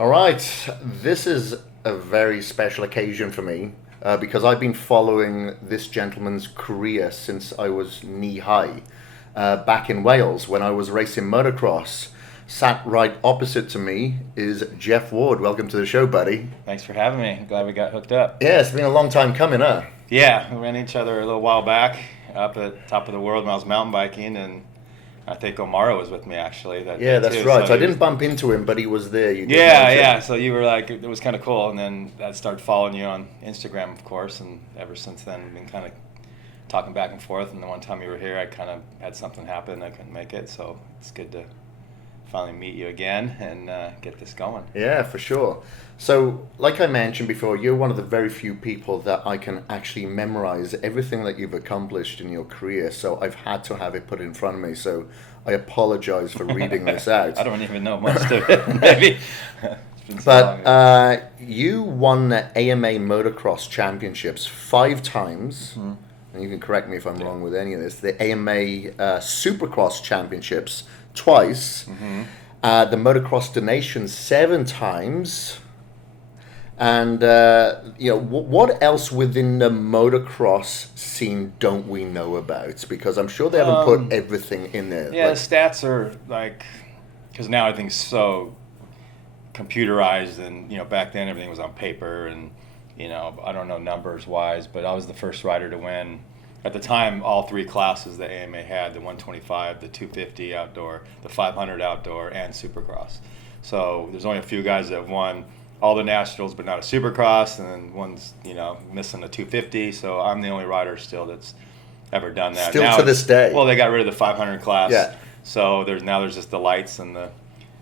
All right, this is a very special occasion for me because I've been following this gentleman's career since I was knee high back in Wales when I was racing motocross. Sat right opposite to me is Jeff Ward. Welcome to the show, buddy. Thanks for having me. I'm glad we got hooked up. Yeah, it's been a long time coming, huh? Yeah, we ran each other a little while back up at top of the world when I was mountain biking, and I think Omara was with me actually that Yeah, day that's too. right. So I he didn't was- bump into him, but he was there. You did Yeah, mention. yeah. So you were like, it was kind of cool, and then I started following you on Instagram, of course, and ever since then, we've been kind of talking back and forth. And the one time you were here, I kind of had something happen, I couldn't make it, so it's good to finally meet you again and get this going. Yeah, for sure. So, like I mentioned before, you're one of the very few people that I can actually memorize everything that you've accomplished in your career. So, I've had to have it put in front of me. So, I apologize for reading this out. I don't even know most of it, maybe. It's been so But long. you won the AMA Motocross Championships 5 times. And you can correct me if I'm wrong with any of this. The AMA Supercross Championships twice. The Motocross the Nation 7 times. And what else within the motocross scene don't we know about? Because I'm sure they haven't put everything in there. Yeah, Like, the stats are like, because now everything's so computerized, and back then everything was on paper, and I don't know numbers wise, but I was the first rider to win at the time all three classes that AMA had: the 125, the 250 outdoor, the 500 outdoor, and Supercross. So there's only a few guys that have won all the nationals, but not a Supercross, and then one's missing the 250. So I'm the only rider still that's ever done that. Still now, to this day. Well, they got rid of the 500 class. Yeah. So there's just the lights and the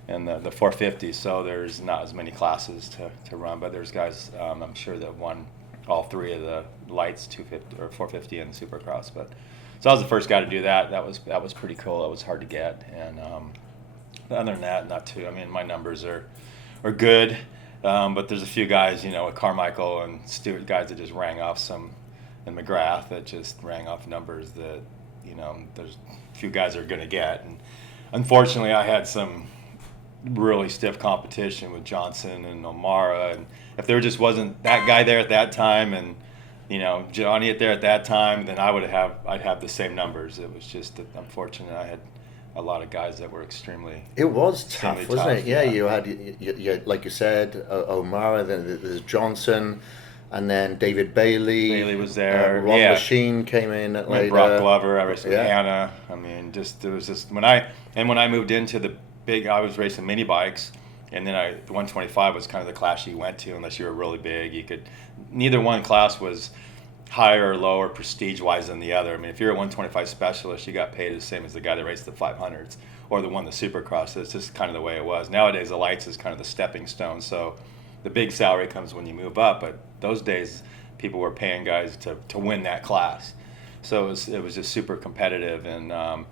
450. So there's not as many classes to run, but there's guys I'm sure that won all three of the lights, 250 or 450 and Supercross. But so I was the first guy to do that. That was pretty cool. It was hard to get, and other than that, not too. I mean, my numbers are good. But there's a few guys, with Carmichael and Stewart, guys that just rang off and McGrath that just rang off numbers that, there's a few guys are going to get. And unfortunately, I had some really stiff competition with Johnson and O'Mara. And if there just wasn't that guy there at that time and, Johnny there at that time, then I'd have the same numbers. It was just that unfortunate. I had a lot of guys that were extremely. it was tough, Extremely wasn't tough, it? Yeah, yeah. you had, you, like you said, O'Mara, then there's Johnson, and then David Bailey. Bailey was there, Ron yeah. Machine came in With later. Brock Glover, I raced with Yeah. Hannah. I mean, there was just when I moved into the big, I was racing mini bikes, and then the 125 was kind of the class you went to unless you were really big. Neither one class was higher or lower prestige wise than the other. I mean, if you're a 125 specialist, you got paid the same as the guy that raced the 500s or the one the Supercross. It's just kind of the way it was. Nowadays, the lights is kind of the stepping stone. So the big salary comes when you move up, but those days people were paying guys to win that class. So it was just super competitive. And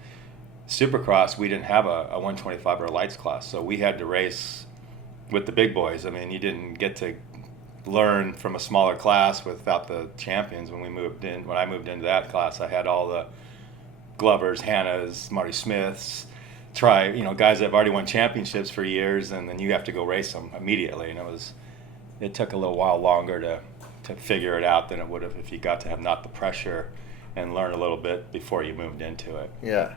Supercross, we didn't have a 125 or a lights class, so we had to race with the big boys. I mean, you didn't get to learn from a smaller class without the champions. When I moved into that class, I had all the Glovers, Hannahs, Marty Smiths, guys that have already won championships for years, and then you have to go race them immediately. And it took a little while longer to figure it out than it would have if you got to have not the pressure and learn a little bit before you moved into it. Yeah.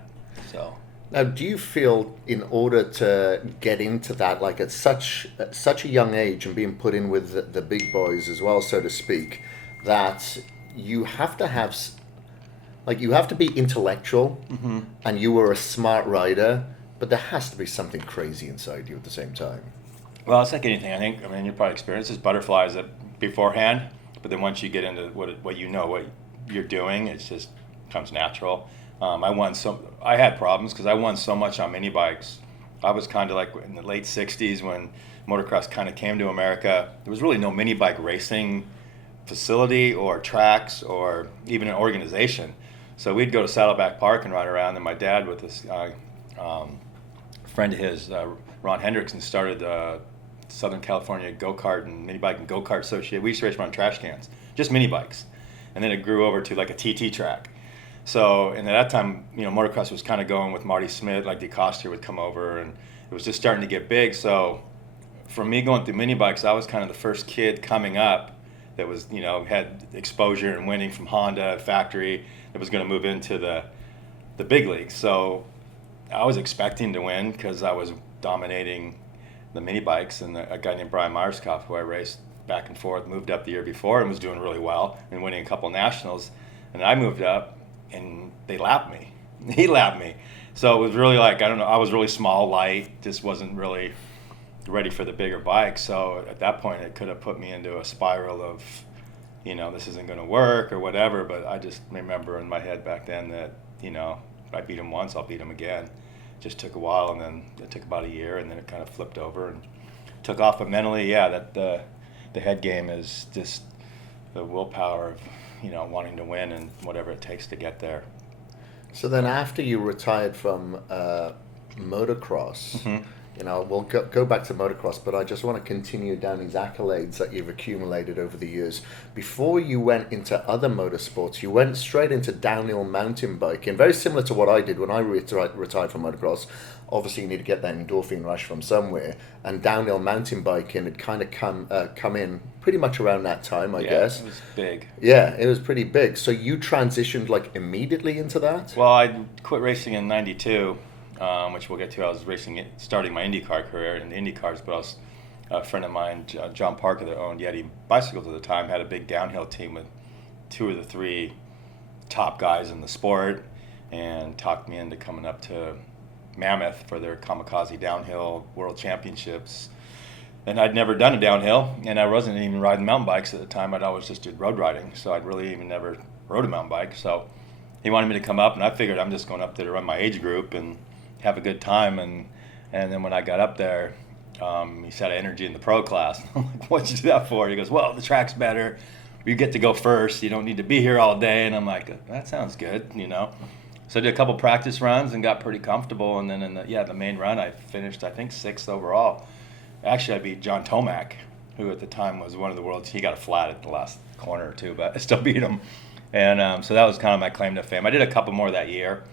So Now, do you feel in order to get into that, like at such a young age and being put in with the big boys as well, so to speak, that you have to have, you have to be intellectual and you were a smart rider, but there has to be something crazy inside you at the same time. Well, it's like anything. I mean, you probably experienced this butterflies beforehand, but then once you get into what you're doing, it just comes natural. I had problems because I won so much on mini bikes. I was kind of like in the late 60s when motocross kind of came to America. There was really no mini bike racing facility or tracks or even an organization. So we'd go to Saddleback Park and ride around, and my dad with this friend of his, Ron Hendrickson, started Southern California Go-Kart and Mini Bike and Go-Kart Association. We used to race around trash cans, just mini bikes. And then it grew over to like a TT track. So, and at that time, motocross was kind of going with Marty Smith, like DeCoster would come over, and it was just starting to get big. So for me going through mini bikes, I was kind of the first kid coming up that was, had exposure and winning from Honda factory that was going to move into the big leagues. So I was expecting to win because I was dominating the mini bikes, and a guy named Brian Myerscough, who I raced back and forth, moved up the year before and was doing really well and winning a couple nationals. And I moved up and they lapped me. He lapped me. So it was really like, I don't know, I was really small, light, just wasn't really ready for the bigger bike. So at that point, it could have put me into a spiral of, this isn't going to work or whatever. But I just remember in my head back then that, if I beat him once, I'll beat him again. It just took a while, and then it took about a year, and then it kind of flipped over and took off. But mentally, that the head game is just the willpower of, wanting to win and whatever it takes to get there. So then after you retired from motocross, we'll go back to motocross, but I just want to continue down these accolades that you've accumulated over the years. Before you went into other motorsports, you went straight into downhill mountain biking, very similar to what I did when I retired from motocross. Obviously, you need to get that endorphin rush from somewhere, and downhill mountain biking had kind of come in pretty much around that time, I guess. It was big. Yeah, it was pretty big. So you transitioned like immediately into that? Well, I quit racing in '92, which we'll get to. I was starting my IndyCar career in IndyCars, but I was a friend of mine, John Parker, that owned Yeti Bicycles at the time, had a big downhill team with 2 of the 3 top guys in the sport, and talked me into coming up to Mammoth for their Kamikaze Downhill World Championships. And I'd never done a downhill, and I wasn't even riding mountain bikes at the time. I'd always just did road riding, so I'd really even never rode a mountain bike. So he wanted me to come up, and I figured I'm just going up there to run my age group and have a good time. And then when I got up there, he said I energy in the pro class. I'm like, what'd you do that for? He goes, well, the track's better. You get to go first. You don't need to be here all day. And I'm like, that sounds good, So I did a couple practice runs and got pretty comfortable. And then in the main run, I finished, I think, 6th overall. Actually, I beat John Tomac, who at the time was one of the world's. He got a flat at the last corner or two, but I still beat him. And so that was kind of my claim to fame. I did a couple more that year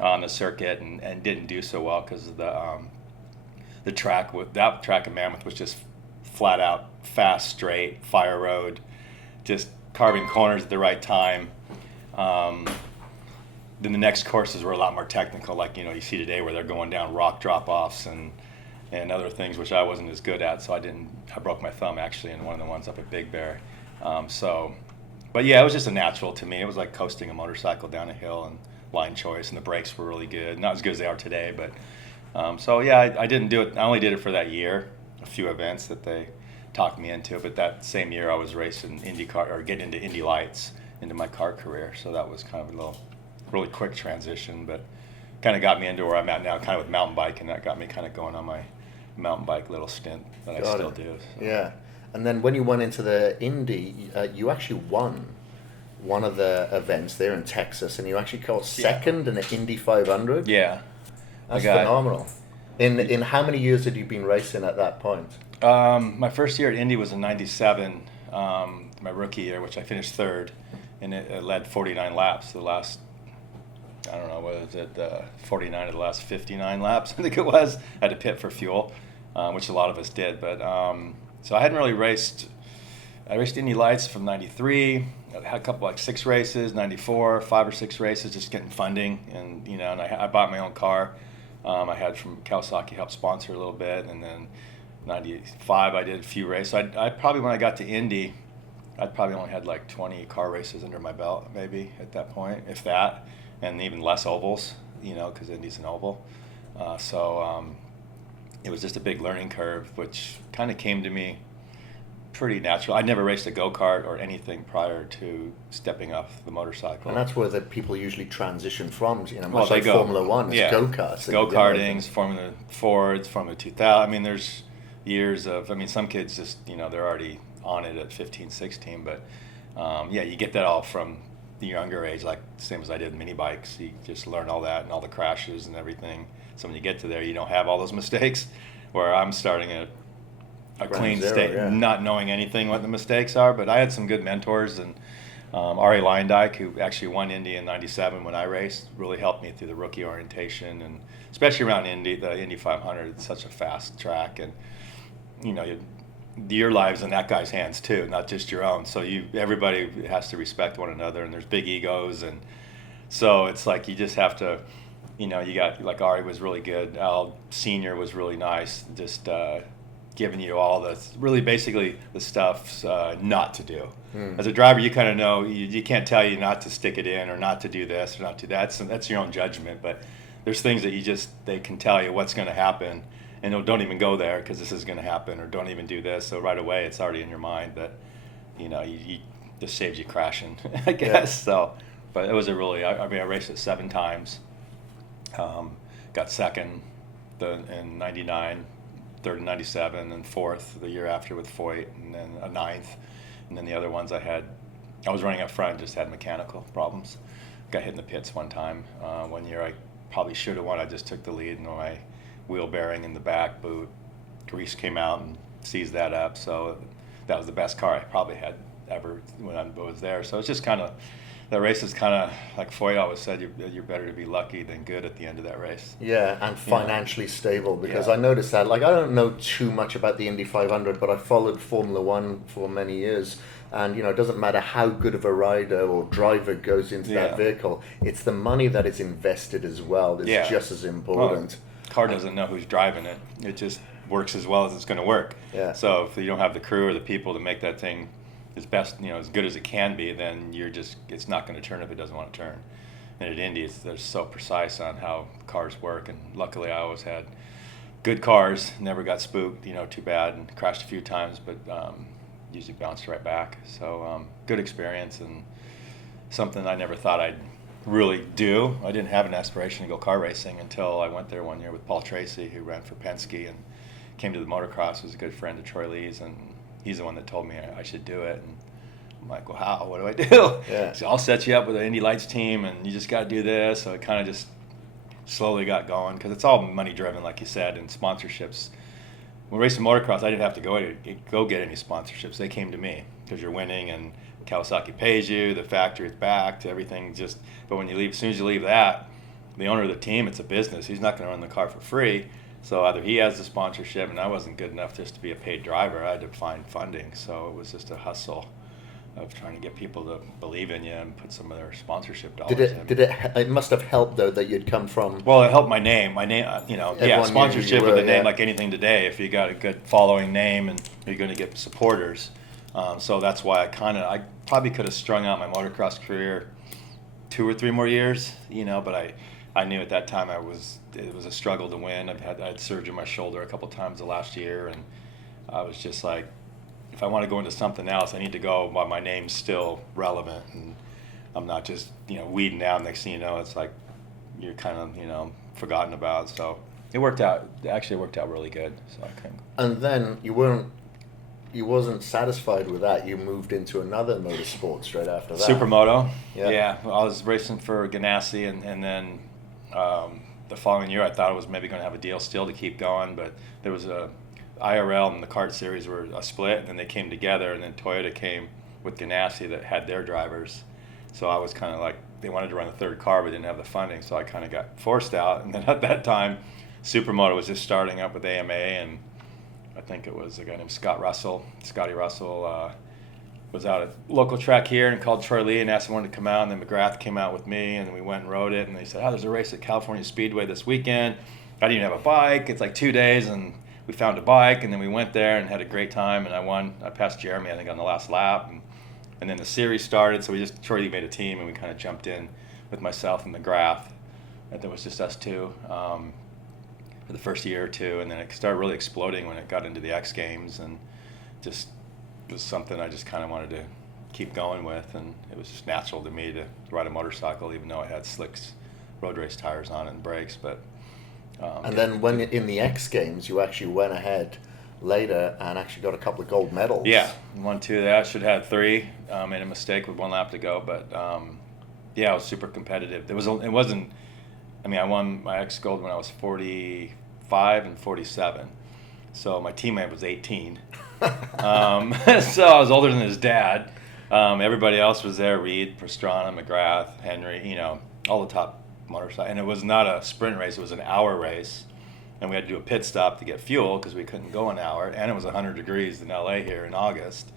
on the circuit and didn't do so well because of the track. That track in Mammoth was just flat out, fast, straight, fire road, just carving corners at the right time. Then the next courses were a lot more technical, like you see today, where they're going down rock drop-offs and other things, which I wasn't as good at. So I broke my thumb actually in one of the ones up at Big Bear. But yeah, it was just a natural to me. It was like coasting a motorcycle down a hill, and line choice, and the brakes were really good. Not as good as they are today, but I didn't do it. I only did it for that year, a few events that they talked me into. But that same year, I was racing IndyCar or getting into Indy Lights into my car career. So that was kind of a really quick transition, but kind of got me into where I'm at now, kind of with mountain bike, and that got me kind of going on my mountain bike little stint that I still do. So. Yeah, and then when you went into the Indy, you actually won one of the events there in Texas, and you actually got second in the Indy 500. Yeah, that's phenomenal. In how many years had you been racing at that point? My first year at Indy was in '97, my rookie year, which I finished 3rd, and it led 49 laps. The last, I don't know, what was it, 49 of the last 59 laps, I think it was. I had to pit for fuel, which a lot of us did. But so I hadn't really raced. I raced Indy Lights from '93. I had a couple, like 6 races, '94, 5 or 6 races, just getting funding. And, and I bought my own car. I had from Kawasaki, helped sponsor a little bit. And then '95, I did a few races. I probably, when I got to Indy, I probably only had like 20 car races under my belt, maybe at that point, if that. And even less ovals, because Indy's an oval. It was just a big learning curve, which kind of came to me pretty natural. I'd never raced a go-kart or anything prior to stepping off the motorcycle. And that's where the people usually transition from, much like Formula One, it's go-karts. Go-kartings, Formula Fords, Formula 2000. I mean, there's years of, some kids just, they're already on it at 15, 16, but you get that all from the younger age, like same as I did mini bikes. You just learn all that and all the crashes and everything. So when you get to there, you don't have all those mistakes, where I'm starting at a clean state, not knowing anything what the mistakes are. But I had some good mentors, and Ari Leindijk, who actually won Indy in '97 when I raced, really helped me through the rookie orientation, and especially around Indy, the Indy 500. It's such a fast track, and your lives in that guy's hands too, not just your own. So everybody has to respect one another, and there's big egos, and so it's like you just have to, you got, like, Ari was really good, Al Senior was really nice, just giving you all the, really basically the stuff not to do. As a driver, you kind of know, you can't tell you not to stick it in or not to do this or not to that. That's your own judgment, but there's things that they can tell you what's going to happen, and don't even go there because this is going to happen, or don't even do this. So right away, it's already in your mind that, you just saves you crashing, I guess. Yeah. So, but it was a really, I raced it 7 times, got second in 99, third in 97, and fourth the year after with Foyt, and then a ninth. And then the other ones I was running up front, just had mechanical problems. Got hit in the pits one time. One year I probably should have won. I just took the lead, and my wheel bearing in the back boot grease came out and seized that up. So that was the best car I probably had ever when I was there. So it's just kind of, that race is kind of like Foyt always said, you're better to be lucky than good at the end of that race. Yeah, and financially stable, because I noticed that, like, I don't know too much about the Indy 500, but I followed Formula One for many years, and it doesn't matter how good of a rider or driver goes into that vehicle, it's the money that is invested as well that's just as important. Well, car doesn't know who's driving it. It just works as well as it's going to work. Yeah. So if you don't have the crew or the people to make that thing as best, as good as it can be, then it's not going to turn if it doesn't want to turn. And at Indy, they're so precise on how cars work, and luckily I always had good cars, never got spooked, too bad, and crashed a few times, but usually bounced right back. So good experience, and something I never thought I'd really do. I didn't have an aspiration to go car racing until I went there one year with Paul Tracy, who ran for Penske and came to the Motocross, was a good friend of Troy Lee's, and he's the one that told me I should do it. And I'm like, well, how? What do I do? Yeah. So I'll set you up with an Indy Lights team, and you just got to do this. So it kind of just slowly got going, because it's all money driven, like you said, and sponsorships. When racing motocross, I didn't have to go get any sponsorships. They came to me, because you're winning, and Kawasaki pays you, the factory is backed, everything just. But when you leave, as soon as you leave that, the owner of the team, it's a business. He's not going to run the car for free. So either he has the sponsorship, and I wasn't good enough just to be a paid driver. I had to find funding. So it was just a hustle of trying to get people to believe in you and put some of their sponsorship dollars in. It must have helped, though, that you'd come from... Well, it helped my name. Sponsorship with a name like anything today. If you got a good following name, and you're going to get supporters. So that's why I probably could have strung out my motocross career 2 or 3 more years, but I knew at that time it was a struggle to win. I had surgery in my shoulder a couple times the last year, and I was just like, if I want to go into something else, I need to go while my name's still relevant, and I'm not just weeding out. Next thing you know, it's like you're kind of forgotten about. So it worked out. Actually, it worked out really good. So I couldn't. And then you wasn't satisfied with that. You moved into another motorsport straight after that. Supermoto. Yeah. Well, I was racing for Ganassi, and then the following year I thought I was maybe going to have a deal still to keep going, but there was a IRL and the kart series were a split, and then they came together, and then Toyota came with Ganassi that had their drivers. So I was kind of like, they wanted to run the third car but didn't have the funding, so I kind of got forced out. And then at that time, Supermoto was just starting up with AMA, and I think it was a guy named Scotty Russell was out at local track here and called Troy Lee and asked him when to come out, and then McGrath came out with me, and we went and rode it, and they said, there's a race at California Speedway this weekend. I didn't even have a bike. It's like 2 days, and we found a bike, and then we went there and had a great time, and I won. I passed Jeremy, I think, on the last lap, and then the series started, so Troy Lee made a team, and we kind of jumped in with myself and McGrath, and there was just us two for the first year or two, and then it started really exploding when it got into the X Games, and just was something I just kind of wanted to keep going with, and it was just natural to me to ride a motorcycle, even though it had slicks, road race tires on it and brakes. But and then when in the X Games, you actually went ahead later and actually got a couple of gold medals. Yeah, 1, 2. I should have had 3. Made a mistake with 1 lap to go, but it was super competitive. It wasn't. I mean, I won my X gold when I was 45 and 47. So my teammate was 18. So I was older than his dad. Everybody else was there: Reed, Pastrana, McGrath, Henry. All the top motorcycles. And it was not a sprint race; it was an hour race. and we had to do a pit stop to get fuel because we couldn't go an hour, and it was 100 degrees in LA here in August.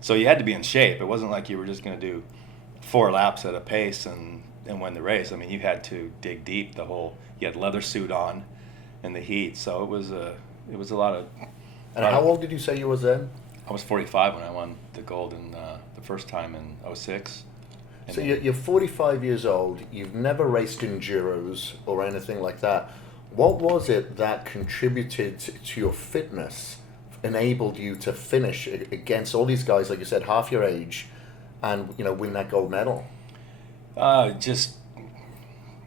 So you had to be in shape. It wasn't like you were just going to do 4 laps at a pace and win the race. I mean, you had to dig deep you had leather suit on in the heat. So it was a lot of. And how old did you say you was then? I was 45 when I won the gold the first time in 06. So you're 45 years old. You've never raced enduros or anything like that. What was it that contributed to your fitness, enabled you to finish against all these guys, like you said, half your age, and win that gold medal? Just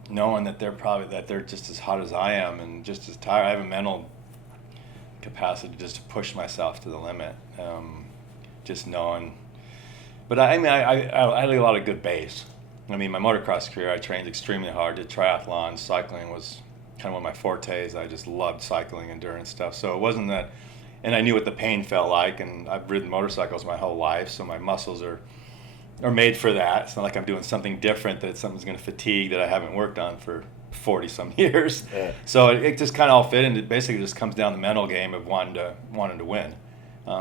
knowing that they're just as hot as I am and just as tired. I have a mental capacity just to push myself to the limit. Just knowing. But I mean, I had a lot of good base. I mean, my motocross career, I trained extremely hard, did triathlons. Cycling was kind of one of my fortes. I just loved cycling, endurance stuff. So it wasn't that, and I knew what the pain felt like, and I've ridden motorcycles my whole life, so my muscles are made for that. It's not like I'm doing something different that something's going to fatigue that I haven't worked on for 40 some years. Yeah. So it just kind of all fit, and it basically just comes down to the mental game of wanting to win.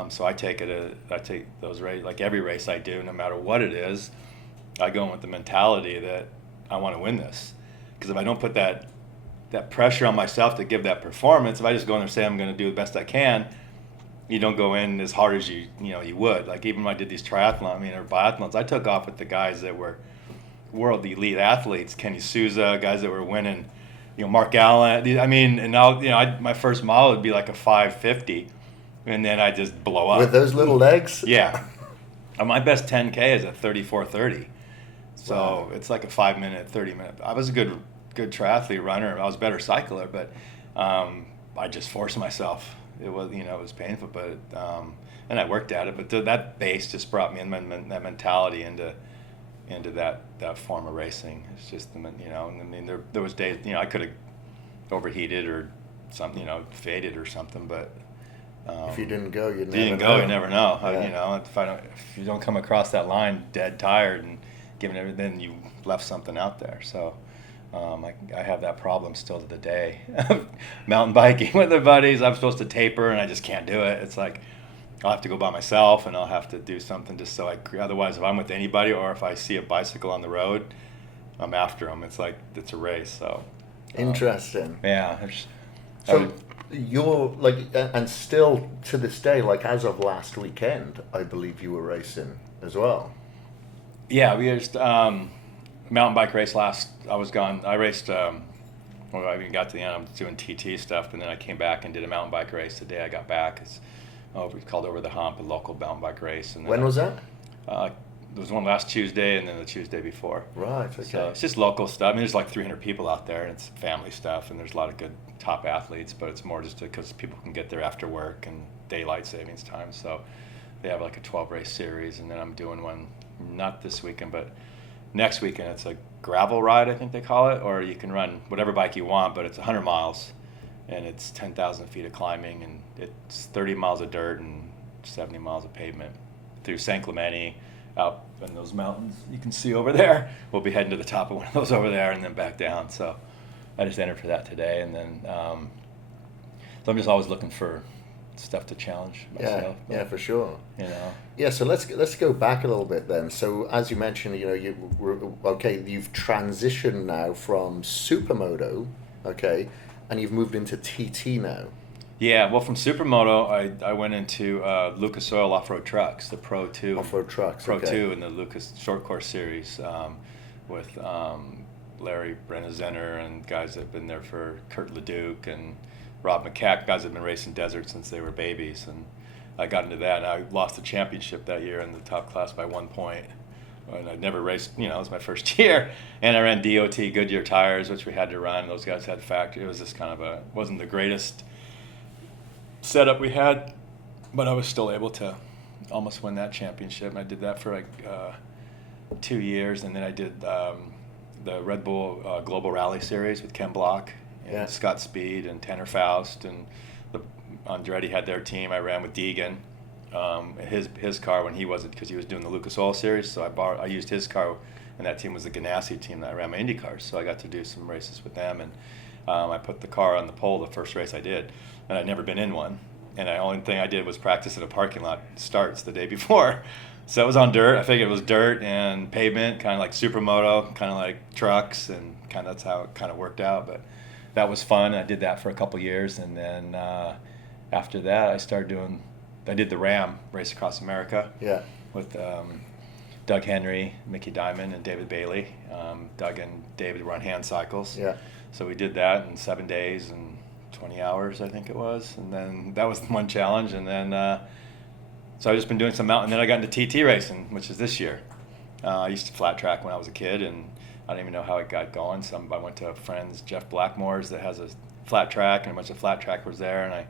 So I take those races, like every race I do, no matter what it is, I go in with the mentality that I want to win this. Because if I don't put that pressure on myself to give that performance, if I just go in there and say I'm going to do the best I can, you don't go in as hard as you would. Like even when I did these triathlons, or biathlons, I took off with the guys that were world elite athletes, Kenny Souza, guys that were winning, Mark Allen. I mean, and now my first mile would be like a 5:50. And then I just blow up. With those little legs? Yeah. My best 10K is a 34:30. So Wow. It's like a 5-minute, 30-minute. I was a good triathlete runner. I was a better cycler, but I just forced myself. It was painful, but and I worked at it. But that base just brought me in that mentality into that form of racing. It's just I mean there was days I could have overheated or something, faded or something, but. If you didn't go, you never know. Yeah. If you don't come across that line dead tired and giving everything, then you left something out there. So I have that problem still to the day. Mountain biking with the buddies, I'm supposed to taper and I just can't do it. It's like I'll have to go by myself and I'll have to do something just so otherwise if I'm with anybody or if I see a bicycle on the road, I'm after them. It's like it's a race. So interesting. Yeah. So you're like, and still to this day, like as of last weekend, I believe you were racing as well. Yeah, we just mountain bike race last. I was gone. I raced. I even got to the end. I was doing TT stuff, and then I came back and did a mountain bike race the day I got back. It's called Over the Hump, a local mountain bike race. And when was that? There was one last Tuesday, and then the Tuesday before. Right. Okay. So it's just local stuff. I mean, there's like 300 people out there, and it's family stuff, and there's a lot of good top athletes, but it's more just because people can get there after work and daylight savings time. So they have like a 12-race series, and then I'm doing one not this weekend, but next weekend. It's a gravel ride, I think they call it, or you can run whatever bike you want, but it's 100 miles, and it's 10,000 feet of climbing, and it's 30 miles of dirt and 70 miles of pavement through San Clemente, out in those mountains you can see over there. We'll be heading to the top of one of those over there and then back down. So I just entered for that today, and then so I'm just always looking for stuff to challenge myself. Yeah, for sure. Yeah, so let's go back a little bit then. So as you mentioned, you've transitioned now from Supermoto, okay, and you've moved into TT now. Yeah, well, from Supermoto, I went into Lucas Oil Off-Road Trucks, the Pro 2. Off-Road Trucks, Pro okay. 2 in the Lucas Short Course Series with Larry Brennezenner and guys that have been there for Kurt Leduc and Rob McCack, guys that have been racing desert since they were babies. And I got into that, and I lost the championship that year in the top class by 1 point. And I'd never raced, it was my first year. And I ran DOT Goodyear tires, which we had to run. Those guys had factory. It was just kind of wasn't the greatest setup we had, but I was still able to almost win that championship. And I did that for like 2 years, and then I did the Red Bull Global Rally Series with Ken Block and Scott Speed and Tanner Faust, and Andretti had their team. I ran with Deegan, his car when he wasn't, because he was doing the Lucas Oil Series. So I used his car, and that team was the Ganassi team that I ran my IndyCars. So I got to do some races with them, and I put the car on the pole the first race I did, and I'd never been in one. And the only thing I did was practice in a parking lot starts the day before. So it was on dirt. I figured it was dirt and pavement, kind of like Supermoto, kind of like trucks, and kind of that's how it kind of worked out. But that was fun. I did that for a couple years, and then after that, I did the Ram Race Across America. Yeah. With Doug Henry, Mickey Diamond, and David Bailey. Doug and David were on hand cycles. Yeah. So we did that in 7 days and 20 hours, I think it was. And then that was one challenge. And then, so I've just been doing some mountain. And then I got into TT racing, which is this year. I used to flat track when I was a kid, and I didn't even know how it got going. So I went to a friend's, Jeff Blackmore's, that has a flat track, and a bunch of flat trackers there. And I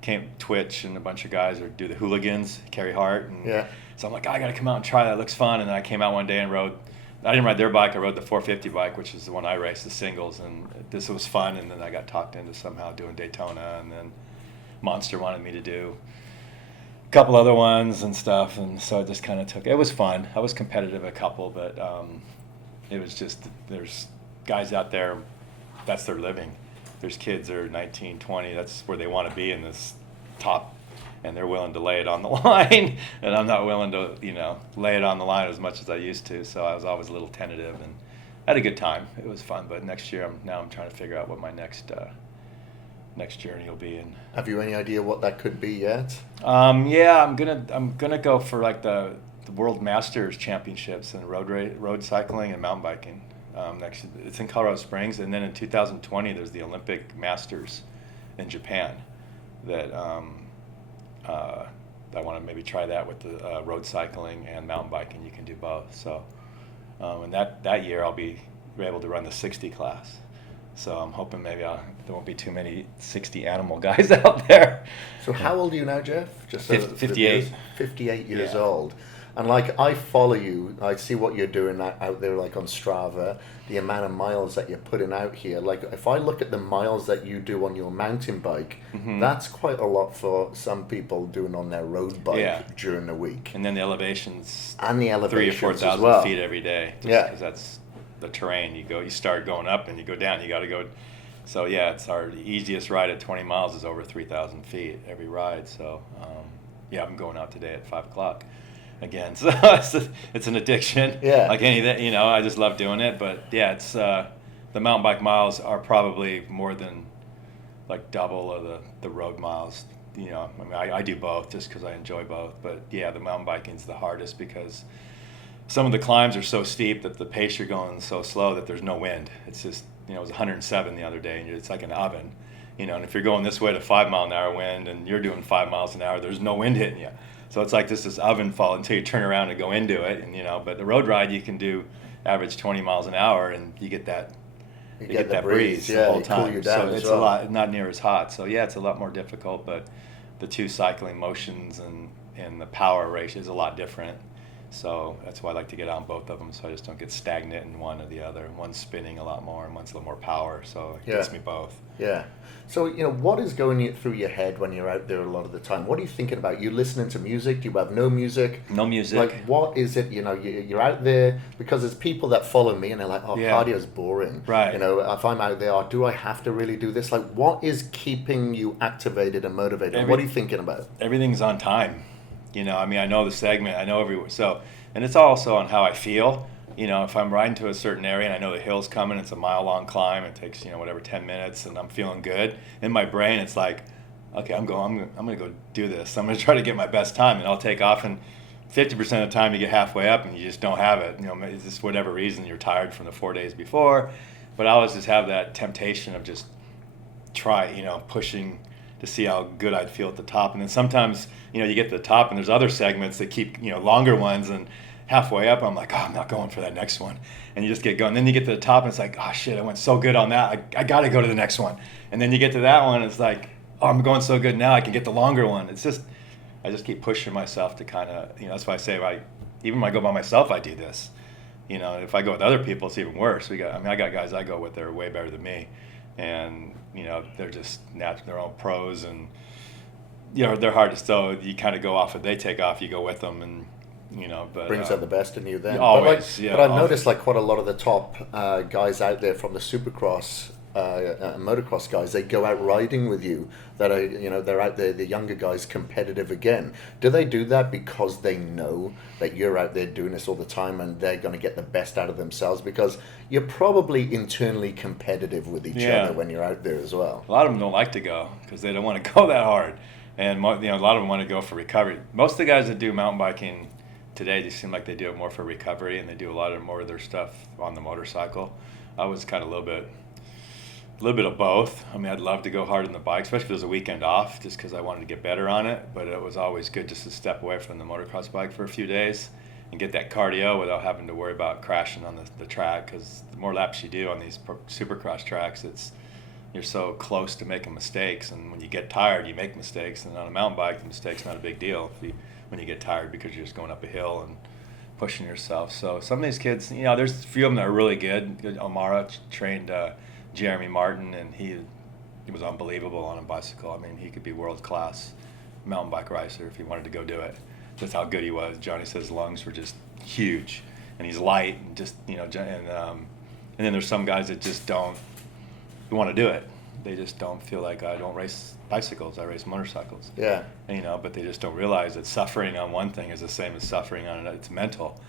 came Twitch, and a bunch of guys would do the hooligans, Kerry Hart. And yeah. So I'm like, I got to come out and try that. It looks fun. And then I came out one day and rode. I didn't ride their bike. I rode the 450 bike, which is the one I raced, the singles. And this was fun. And then I got talked into somehow doing Daytona. And then Monster wanted me to do a couple other ones and stuff. And so it just kind of it was fun. I was competitive a couple, but it was just, there's guys out there, that's their living. There's kids that are 19, 20, that's where they want to be in this top, and they're willing to lay it on the line, and I'm not willing to, lay it on the line as much as I used to, so I was always a little tentative, and I had a good time. It was fun, but next year, I'm trying to figure out what my next journey will be. And have you any idea what that could be yet? Yeah, I'm gonna go for like the World Masters Championships in road cycling and mountain biking. It's in Colorado Springs, and then in 2020 there's the Olympic Masters in Japan that I want to maybe try that with the road cycling and mountain biking. You can do both. So and that year I'll be able to run the 60 class. So I'm hoping maybe there won't be too many 60 animal guys out there. So how old are you now, Jeff? Just 58. 58 years old. And like, I follow you, I see what you're doing out there, like on Strava, the amount of miles that you're putting out here. Like, if I look at the miles that you do on your mountain bike, that's quite a lot for some people doing on their road bike during the week. And then the elevations. And the elevations 3,000 or 4,000 well. feet every day. Because that's the terrain. You start going up and you go down, you got to go. So yeah, it's our easiest ride at 20 miles is over 3,000 feet every ride. So I'm going out today at 5 o'clock. Again, so it's an addiction. Yeah. Like anything, I just love doing it. But yeah, it's the mountain bike miles are probably more than like double of the road miles. I do both just because I enjoy both. But yeah, the mountain biking's the hardest because some of the climbs are so steep that the pace you're going so slow that there's no wind. It's just it was 107 the other day, and it's like an oven. And if you're going this way to 5 mile an hour wind and you're doing 5 miles an hour, there's no wind hitting you. So it's like this oven fall until you turn around and go into it, and but the road ride you can do average 20 miles an hour, and you get that breeze the whole time. Cool you down so it's well. a lot, not near as hot. So yeah, it's a lot more difficult, but the two cycling motions and the power ratio is a lot different. So that's why I like to get on both of them, so I just don't get stagnant in one or the other. One's spinning a lot more, and one's a little more power, so it gets me both. Yeah. So, what is going through your head when you're out there a lot of the time? What are you thinking about? You listening to music? Do you have no music? No music. Like, what is it, you're out there, because there's people that follow me, and they're like, cardio's boring. Right. If I'm out there, do I have to really do this? Like, what is keeping you activated and motivated? What are you thinking about? Everything's on time. I know the segment, I know everywhere. So, and it's also on how I feel. If I'm riding to a certain area and I know the hill's coming, it's a mile-long climb. It takes 10 minutes, and I'm feeling good. In my brain, it's like, okay, I'm gonna go do this. I'm gonna try to get my best time, and I'll take off. And 50% of the time, you get halfway up and you just don't have it. It's just whatever reason you're tired from the 4 days before. But I always just have that temptation of just pushing to see how good I'd feel at the top. And then sometimes, you get to the top and there's other segments that keep, longer ones, and halfway up, I'm like, I'm not going for that next one. And you just get going. Then you get to the top and it's like, oh shit, I went so good on that. I got to go to the next one. And then you get to that one, it's like, oh, I'm going so good now, I can get the longer one. It's just, I just keep pushing myself to kind of, that's why I say, even when I go by myself, I do this. If I go with other people, it's even worse. I got guys I go with that are way better than me. And, they're just their own pros, and, they're hard to stow. You kind of go off, if they take off, you go with them, and, but brings out the best in you then. Always, but I've noticed quite a lot of the top guys out there from the Supercross motocross guys, they go out riding with you, that are, they're out there, the younger guys, competitive again. Do they do that because they know that you're out there doing this all the time and they're going to get the best out of themselves? Because you're probably internally competitive with each other when you're out there as well. A lot of them don't like to go because they don't want to go that hard, and a lot of them want to go for recovery. Most of the guys that do mountain biking today, they seem like they do it more for recovery, and they do a lot more of their stuff on the motorcycle. I was kind of a little bit of both. I mean, I'd love to go hard on the bike, especially if there's a weekend off, just because I wanted to get better on it. But it was always good just to step away from the motocross bike for a few days and get that cardio without having to worry about crashing on the track. Because the more laps you do on these supercross tracks, you're so close to making mistakes. And when you get tired, you make mistakes. And on a mountain bike, the mistake's not a big deal when you get tired, because you're just going up a hill and pushing yourself. So some of these kids, there's a few of them that are really good. Amara trained Jeremy Martin, and he was unbelievable on a bicycle. I mean, he could be world class mountain bike racer if he wanted to go do it. That's how good he was. Johnny says his lungs were just huge, and he's light, and just and then there's some guys that just don't want to do it. They just don't feel like, I don't race bicycles, I race motorcycles. Yeah. But they just don't realize that suffering on one thing is the same as suffering on another. It's mental.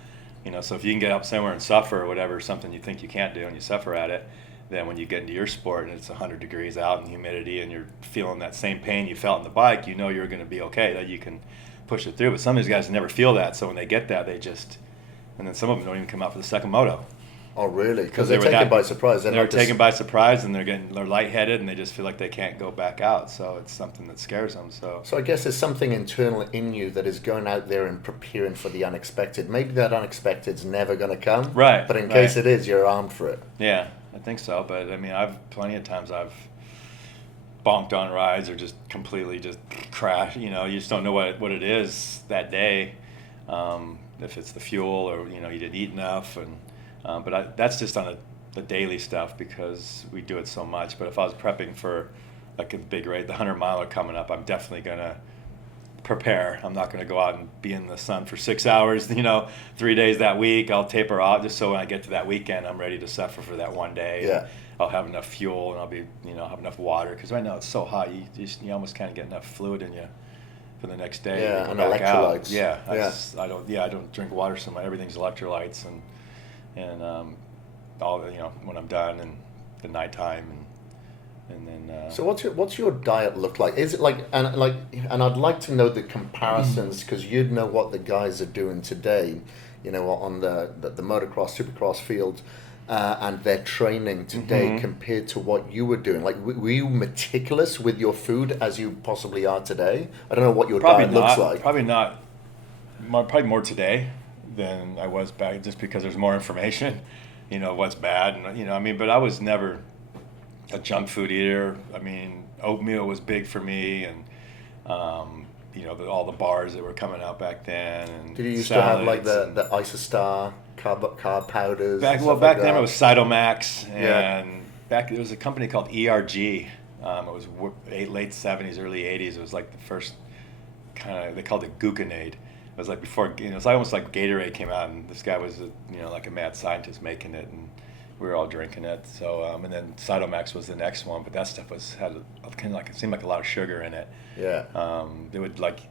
So if you can get up somewhere and suffer or whatever, something you think you can't do, and you suffer at it, then when you get into your sport and it's 100 degrees out and humidity and you're feeling that same pain you felt on the bike, you're going to be okay, that you can push it through. But some of these guys never feel that, so when they get that, and then some of them don't even come out for the second moto. Oh, really? Because they're taken by surprise. They're taken by surprise, and they're lightheaded, and they just feel like they can't go back out. So it's something that scares them. So I guess there's something internal in you that is going out there and preparing for the unexpected. Maybe that unexpected's never going to come. Right. But in case it is, you're armed for it. Yeah, I think so. But I mean, plenty of times I've bonked on rides or just completely just crashed. You just don't know what it is that day. If it's the fuel or you didn't eat enough, and but that's just on the daily stuff because we do it so much. But if I was prepping for like a big race, the 100-miler coming up, I'm definitely gonna prepare. I'm not gonna go out and be in the sun for 6 hours, 3 days that week. I'll taper off just so when I get to that weekend, I'm ready to suffer for that one day. Yeah. I'll have enough fuel and I'll be, have enough water, because right now it's so hot. You almost kind of get enough fluid in you for the next day. Yeah, and electrolytes. I don't drink water so much. Everything's electrolytes and all when I'm done and the nighttime and then. So what's your diet look like? Is it and I'd like to know the comparisons, because you'd know what the guys are doing today, on the motocross, supercross field. And their training today compared to what you were doing. Like, were you meticulous with your food as you possibly are today? I don't know what your diet looks like. Probably not. Probably more today than I was back, just because there's more information, what's bad. And, but I was never a junk food eater. I mean, oatmeal was big for me, and, all the bars that were coming out back then. And did you used to have, like, the Isostar carb powders? Back then it was Cytomax, and back there was a company called ERG. It was late 70s, early 80s. It was like the first they called it Gluconade. It was like before, it's almost like Gatorade came out, and this guy was like a mad scientist making it, and we were all drinking it. So and then Cytomax was the next one, but that stuff it seemed like a lot of sugar in it. Yeah. They would like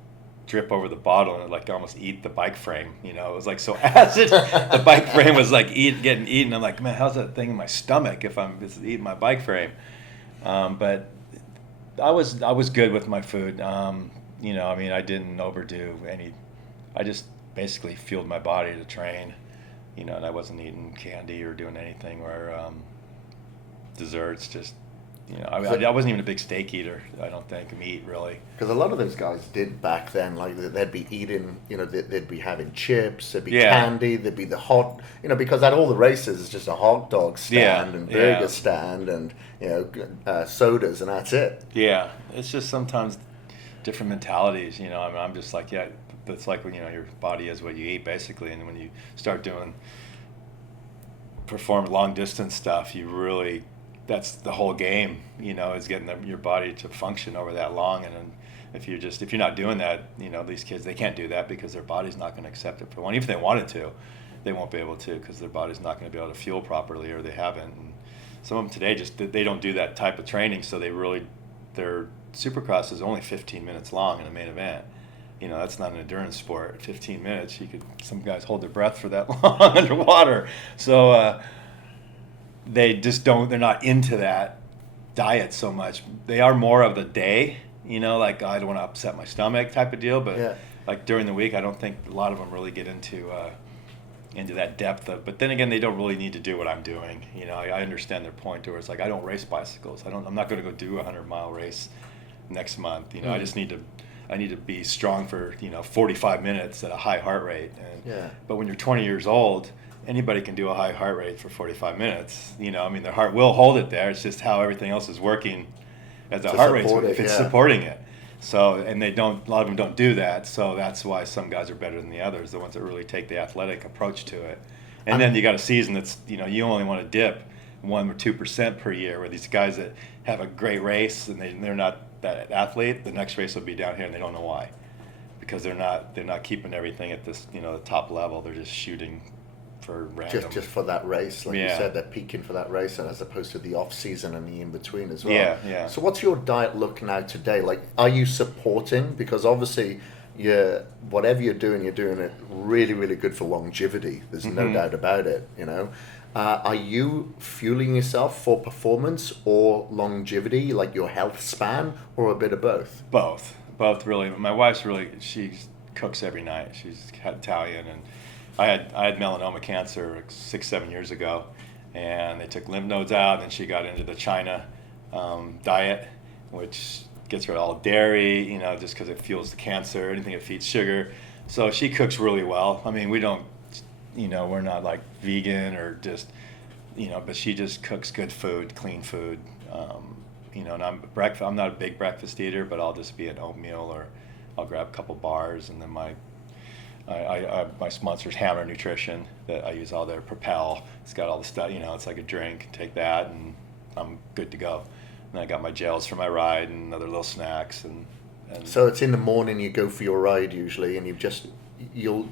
drip over the bottle and like almost eat the bike frame. It was like so acid. The bike frame was like getting eaten. I'm like, man, how's that thing in my stomach if I'm just eating my bike frame? But I was good with my food. I didn't overdo any. I just basically fueled my body to train. And I wasn't eating candy or doing anything or desserts. Just I wasn't even a big steak eater. I don't think meat really. Because a lot of those guys did back then. Like they'd be eating, they'd be having chips. There'd be candy. There'd be the hot, because at all the races it's just a hot dog stand and burger stand and sodas, and that's it. Yeah, it's just sometimes different mentalities. I'm just like It's like when your body is what you eat basically, and when you start perform long distance stuff, that's the whole game, is getting your body to function over that long. And if you're not doing that, these kids, they can't do that because their body's not going to accept it. For one, even if they wanted to, they won't be able to because their body's not going to be able to fuel properly, or they haven't. And some of them today just they don't do that type of training, so their Supercross is only 15 minutes long in a main event. That's not an endurance sport. 15 minutes, some guys hold their breath for that long underwater. So they just don't. They're not into that diet so much. They are more of the day. Like I don't want to upset my stomach type of deal. But like during the week, I don't think a lot of them really get into that depth of. But then again, they don't really need to do what I'm doing. I understand their point where it's like I don't race bicycles. I'm not going to go do a 100-mile race next month. I just need to be strong for 45 minutes at a high heart rate. But when you're 20 years old, anybody can do a high heart rate for 45 minutes. Their heart will hold it there. It's just how everything else is working as a heart rate if it's supporting it. So, and a lot of them don't do that. So that's why some guys are better than the others, the ones that really take the athletic approach to it. And then you got a season that's, you only want to dip 1 or 2% per year, where these guys that have a great race and they're not that athlete, the next race will be down here and they don't know why, because they're not keeping everything at this the top level. They're just shooting for random. Just for that race, like you said, they're peaking for that race, and as opposed to the off season and the in between as well. Yeah. So what's your diet look now today? Like, are you supporting? Because obviously, whatever you're doing it really, really good for longevity. There's no doubt about it. Are you fueling yourself for performance or longevity, like your health span, or a bit of both? Both really. My wife's she cooks every night. She's Italian, and I had melanoma cancer like 6-7 years ago, and they took lymph nodes out, and she got into the China diet, which gets rid of all dairy, just because it fuels the cancer, anything that feeds sugar. So she cooks really well. I mean, we don't, we're not like vegan or just, but she just cooks good food, clean food. And I'm not a big breakfast eater, but I'll just be an oatmeal, or I'll grab a couple bars, and then my sponsor's Hammer Nutrition, that I use all their Propel. It's got all the stuff, it's like a drink. Take that and I'm good to go. And I got my gels for my ride and other little snacks. And so it's in the morning you go for your ride usually, and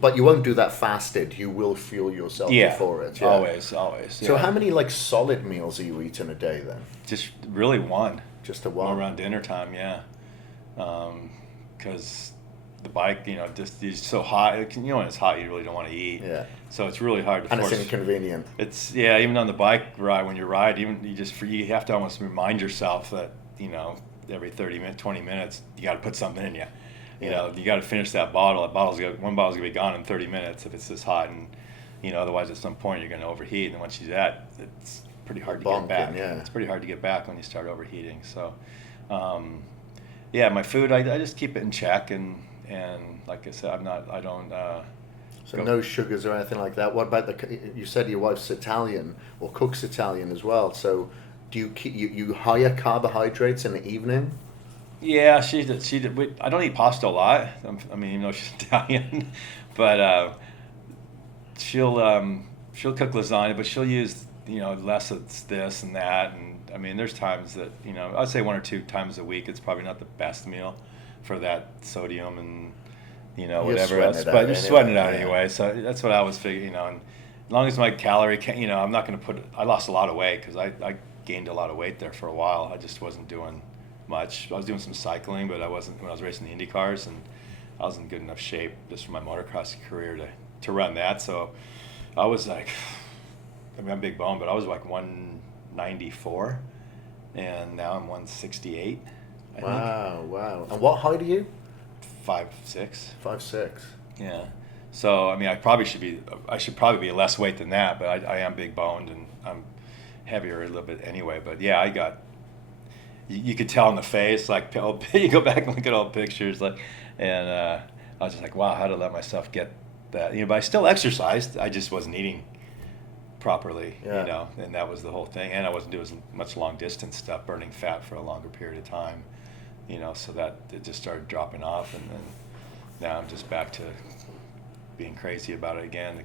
but you won't do that fasted. You will fuel yourself before it. Yeah, always. So how many like solid meals are you eating a day then? Just really one. Just the one? Around dinner time, yeah. Because the bike, just it's so hot. When it's hot, you really don't want to eat. Yeah. So it's really hard to force. And it's inconvenient. It's even on the bike ride, when you ride, you have to almost remind yourself that every 20 minutes you got to put something in you. You got to finish that bottle. One bottle's gonna be gone in 30 minutes if it's this hot, and otherwise at some point you're gonna overheat. And once you do that, it's pretty hard to get back. Yeah. It's pretty hard to get back when you start overheating. So, my food, I just keep it in check, and like I said, I don't. So no sugars or anything like that. What about you said your wife's Italian, or cooks Italian as well. So do you keep you higher carbohydrates in the evening? Yeah, she did. I don't eat pasta a lot. She's Italian, but she'll cook lasagna, but she'll use less of this and that. And there's times that I'd say 1 or 2 times a week. It's probably not the best meal for that sodium and whatever else. But you're sweating it out anyway. So that's what I was figuring. And as long as my calorie, I'm not going to put. I lost a lot of weight because I gained a lot of weight there for a while. I just wasn't doing much. I was doing some cycling, but I wasn't when I was racing the IndyCars, and I was in good enough shape just for my motocross career to run that. So I was like, I'm big bone, but I was like 194, and now I'm 168. Wow. And what height are you? 5'6". 5'6". Yeah. So I should probably be less weight than that, but I am big boned and I'm heavier a little bit anyway. But yeah, I got. You could tell in the face, like you go back and look at old pictures, and I was just like, wow, how to let myself get that, but I still exercised. I just wasn't eating properly, and that was the whole thing. And I wasn't doing as much long distance stuff, burning fat for a longer period of time, so that it just started dropping off, and then now I'm just back to being crazy about it again,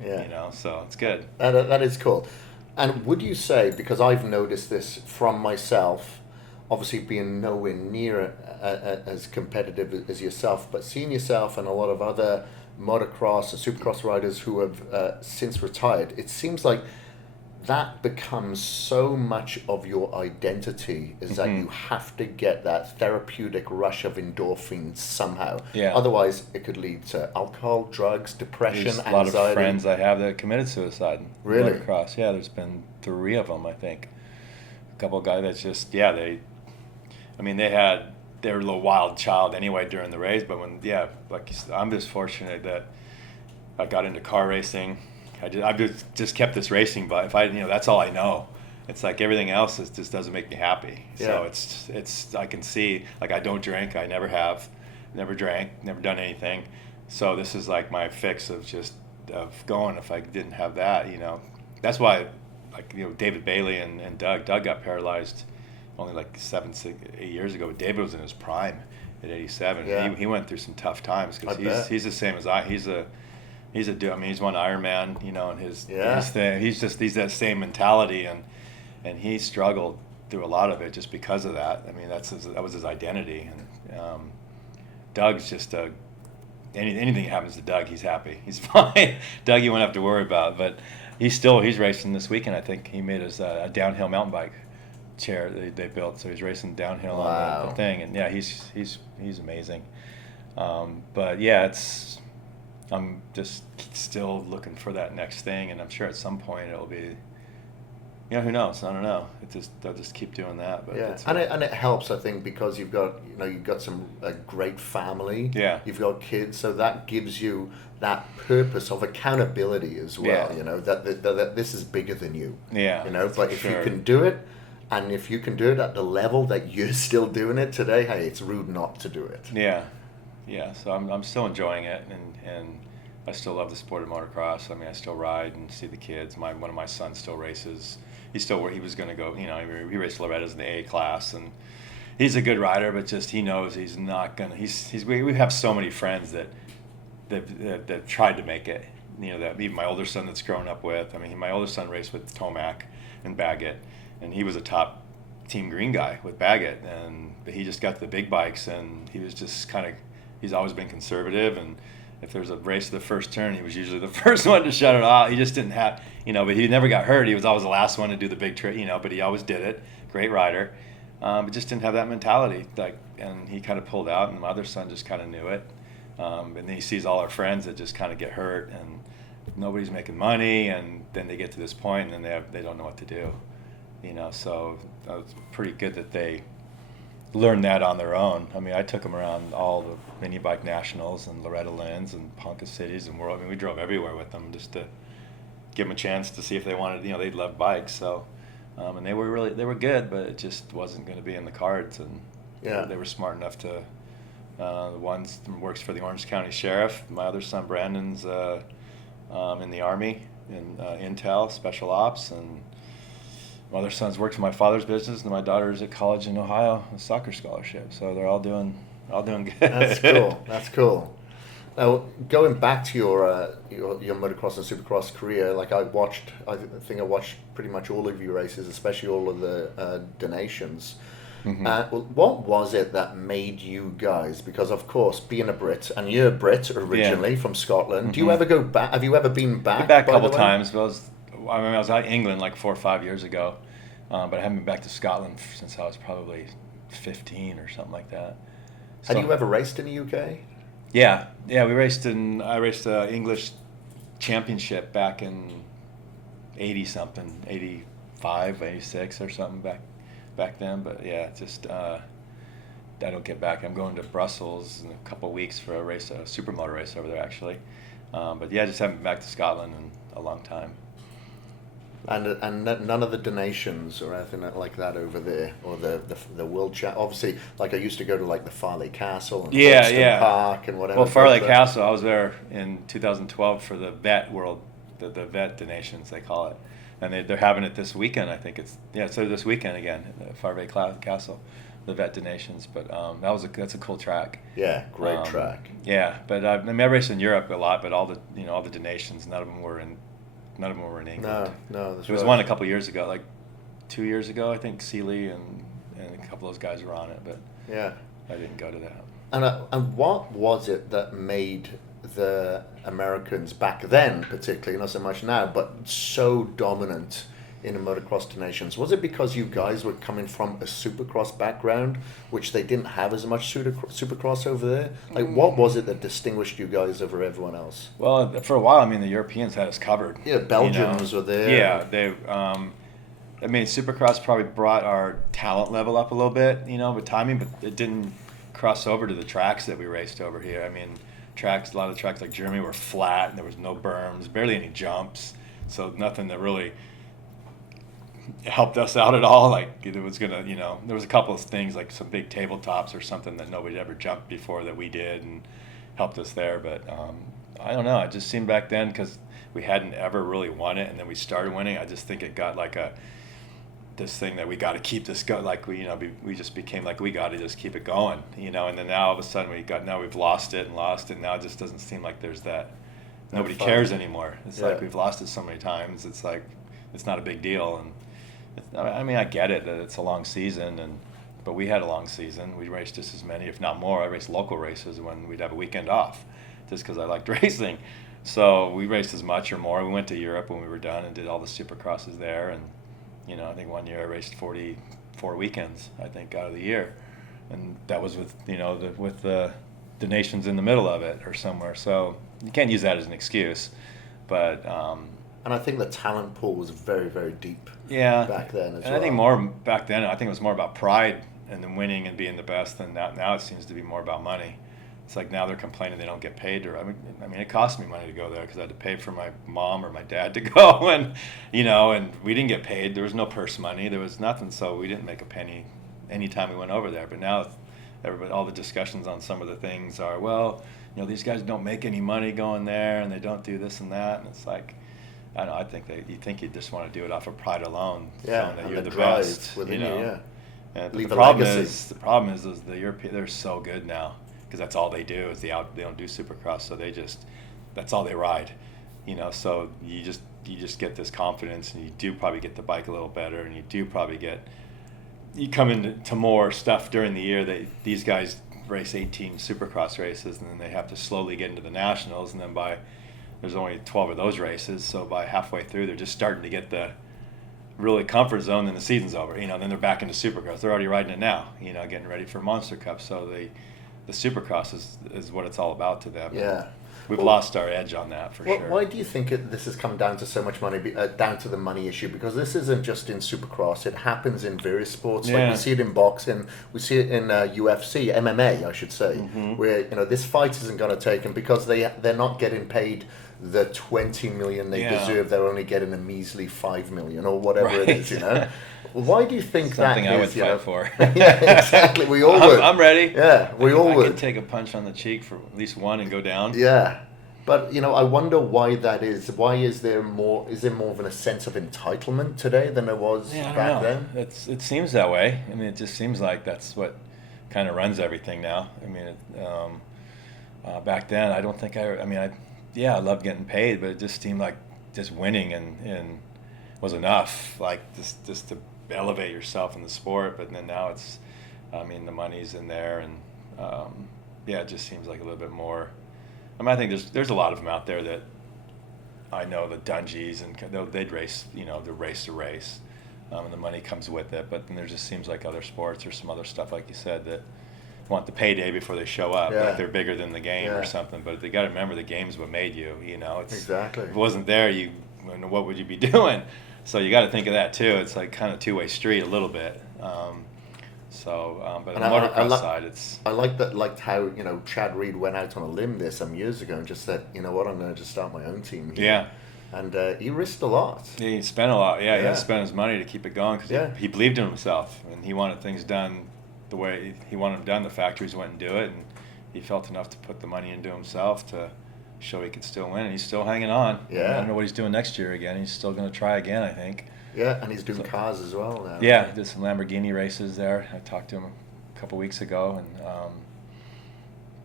so it's good. That is cool. And would you say, because I've noticed this from myself, obviously being nowhere near as competitive as yourself, but seeing yourself and a lot of other motocross and supercross riders who have since retired, it seems like that becomes so much of your identity, is that you have to get that therapeutic rush of endorphins somehow. Yeah. Otherwise, it could lead to alcohol, drugs, depression, There's anxiety. a lot of friends I have that committed suicide. In Really? Motocross. Yeah, there's been 3 of them, I think. A couple of guys that's just, yeah, they were a little wild child anyway during the race, but when, yeah, like you said, I'm just fortunate that I got into car racing. I've just kept this racing, but if that's all I know. It's like everything else just doesn't make me happy. Yeah. So it's I can see, like, I don't drink. I never have, never drank, never done anything. So this is like my fix of going. If I didn't have that, that's why, like, David Bailey and Doug got paralyzed only like 8 years ago. David was in his prime at 87. Yeah. He went through some tough times because he's the same as I. He's a dude. I mean, he's won Ironman, and his thing. He's that same mentality, and he struggled through a lot of it just because of that. I mean, that was his identity. And Doug's just anything happens to Doug, he's happy. He's fine. Doug, you won't have to worry about. But he's racing this weekend. I think he made us a downhill mountain bike chair they built, so he's racing downhill on the thing. And yeah, he's amazing. But yeah, I'm just still looking for that next thing, and I'm sure at some point it'll be, who knows? I don't know. They'll just keep doing that. But yeah, and it helps, I think, because you've got a great family. Yeah. You've got kids, so that gives you that purpose of accountability as well. Yeah. That this is bigger than you. Yeah. But if you can do it, and if you can do it at the level that you're still doing it today, hey, it's rude not to do it. Yeah. Yeah, so I'm still enjoying it, and I still love the sport of motocross. I mean, I still ride and see the kids. One of my sons still races. He was going to go. He raced Loretta's in the A class, and he's a good rider, but just he knows he's not gonna. We have so many friends that tried to make it. That even my older son that's grown up with. I mean, my older son raced with Tomac and Baggett, and he was a top Team Green guy with Baggett, but he just got to the big bikes, and he was just he's always been conservative, and if there's a race to the first turn, he was usually the first one to shut it off. He just didn't have, but he never got hurt. He was always the last one to do the big trick, but he always did it. Great rider, but just didn't have that mentality. And he kind of pulled out, and my other son just kind of knew it. And then he sees all our friends that just kind of get hurt, and nobody's making money, and then they get to this point, and then they don't know what to do. So it was pretty good that they learned that on their own. I mean, I took them around all the mini bike nationals and Loretta Lynn's and Ponca Cities and World. I mean, we drove everywhere with them just to give them a chance to see if they wanted. They loved bikes, so and they were good, but it just wasn't going to be in the cards. And they were smart enough to. The one works for the Orange County Sheriff. My other son Brandon's in the Army in Intel Special Ops, and my other son's worked for my father's business, and my daughter's at college in Ohio, a soccer scholarship. So they're all doing good. That's cool. Now, going back to your motocross and supercross career, like I think I watched pretty much all of your races, especially all of the donations. Mm-hmm. What was it that made you guys? Because of course, being a Brit, and you're a Brit originally from Scotland. Mm-hmm. Do you ever go back? Have you ever been back? Back a couple times. I was out in England like 4 or 5 years ago, but I haven't been back to Scotland since I was probably 15 or something like that. So, had you ever raced in the UK? Yeah. I raced the English Championship back in 80-something, 85, 86 or something back then. But yeah, just I don't get back. I'm going to Brussels in a couple of weeks for a Supermoto race over there actually. But yeah, I just haven't been back to Scotland in a long time. And none of the donations or anything like that over there, or the World Chat. Obviously, like I used to go to like the Farleigh Castle and Folkestone Park and whatever. Well, Farleigh Castle, I was there in 2012 for the Vet World, the Vet donations they call it, and they're having it this weekend. I think so this weekend again, at Farleigh Castle, the Vet donations. But that's a cool track. Yeah, great track. Yeah, but I raced in Europe a lot, but all the donations, none of them were in England. No. There was one a couple of years ago, like 2 years ago, I think. Seeley and a couple of those guys were on it, but yeah, I didn't go to that. And what was it that made the Americans back then, particularly, not so much now, but so dominant in the Motocross to Nations? Was it because you guys were coming from a Supercross background, which they didn't have as much Supercross over there? Like, what was it that distinguished you guys over everyone else? Well, for a while, I mean, the Europeans had us covered. Yeah, Belgians were there. Yeah, they. I mean, Supercross probably brought our talent level up a little bit, with timing, but it didn't cross over to the tracks that we raced over here. I mean, a lot of the tracks like Germany were flat, and there was no berms, barely any jumps, so nothing that really helped us out at all. Like, it was gonna, there was a couple of things like some big tabletops or something that nobody ever jumped before that we did, and helped us there. But I don't know. It just seemed back then, because we hadn't ever really won it, and then we started winning. I just think it got like this thing that we got to keep this go. Like we just became like we got to just keep it going, And then now all of a sudden we've lost it. Now it just doesn't seem like there's that. Nobody cares anymore. It's like we've lost it so many times. It's like it's not a big deal. And I mean, I get it that it's a long season, but we had a long season. We raced just as many, if not more. I raced local races when we'd have a weekend off, just because I liked racing. So we raced as much or more. We went to Europe when we were done and did all the Supercrosses there. And I think one year I raced 44 weekends, I think, out of the year, and that was with with the nations in the middle of it or somewhere. So you can't use that as an excuse, but. And I think the talent pool was very, very deep. Yeah. Back then as well. I think more back then. I think it was more about pride and then winning and being the best. Than now it seems to be more about money. It's like now they're complaining they don't get paid. Or I mean, it cost me money to go there because I had to pay for my mom or my dad to go, and and we didn't get paid. There was no purse money. There was nothing, so we didn't make a penny anytime we went over there. But now, all the discussions on some of the things are, well, these guys don't make any money going there, and they don't do this and that, and it's like, I don't know. I think you just want to do it off of pride alone, showing that you're the best. And the problem is the European, they're so good now. Because that's all they do is they don't do Supercross, so that's all they ride, So you just get this confidence, and you do probably get the bike a little better, and you come into more stuff during the year that these guys race 18 Supercross races, and then they have to slowly get into the nationals, and then there's only 12 of those races, so by halfway through they're just starting to get the really comfort zone, then the season's over, then they're back into Supercross. They're already riding it now, getting ready for Monster Cup, so the Supercross is what it's all about to them. Yeah. We've lost our edge on that for sure. Why do you think this has come down to so much money, down to the money issue? Because this isn't just in Supercross. It happens in various sports. Yeah. Like we see it in boxing. We see it in UFC, MMA, I should say, where this fight isn't going to take them because they're not getting paid the 20 million they deserve. They're only getting a measly 5 million or whatever it is, Why do you think Something that I would is? fight for. Yeah, exactly. We all would. I'm ready. Yeah, we all would. I could take a punch on the cheek for at least one and go down. Yeah, but I wonder why that is. Why is there more? Is there more of a sense of entitlement today than there was back then? It seems that way. I mean, it just seems like that's what kind of runs everything now. I mean, back then, I don't think I loved getting paid, but it just seemed like just winning and was enough. Like just to elevate yourself in the sport. But then now it's, the money's in there, and it just seems like a little bit more. I think there's a lot of them out there that I know, the Dungeys, and they'd race, the race to race, and the money comes with it. But then there just seems like other sports or some other stuff, like you said, that want the payday before they show up. Like they're bigger than the game or something. But they got to remember the game's what made you. It's, exactly. If it wasn't there, what would you be doing? So you got to think of that too. It's like kind of two-way street a little bit. But on the motocross side, it's. I liked how Chad Reed went out on a limb there some years ago and just said, I'm going to just start my own team here. Yeah. And he risked a lot. Yeah, he spent a lot. Yeah, he had to spend his money to keep it going because he believed in himself, and he wanted things done the way he wanted them done. The factories went and do it, and he felt enough to put the money into himself to show he could still win, and he's still hanging on. Yeah. I don't know what he's doing next year again. He's still going to try again, I think. Yeah, and he's doing cars as well now. Yeah, he did some Lamborghini races there. I talked to him a couple weeks ago,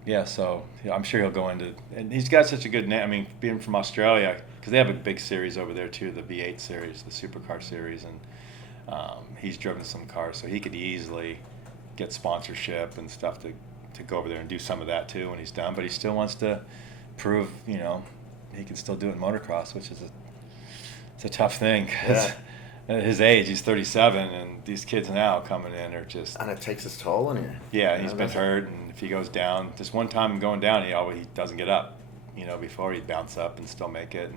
and so I'm sure he'll go into. And he's got such a good name. I mean, being from Australia, because they have a big series over there too, the V8 series, the Supercar series, and he's driven some cars, so he could easily get sponsorship and stuff to go over there and do some of that too when he's done. But he still wants to prove, he can still do it in motocross, which is it's a tough thing. 'Cause, at his age, he's 37, and these kids now coming in are just. And it takes its toll on you. Yeah, he's been hurt, and if he goes down, just one time going down, he doesn't get up. Before he'd bounce up and still make it,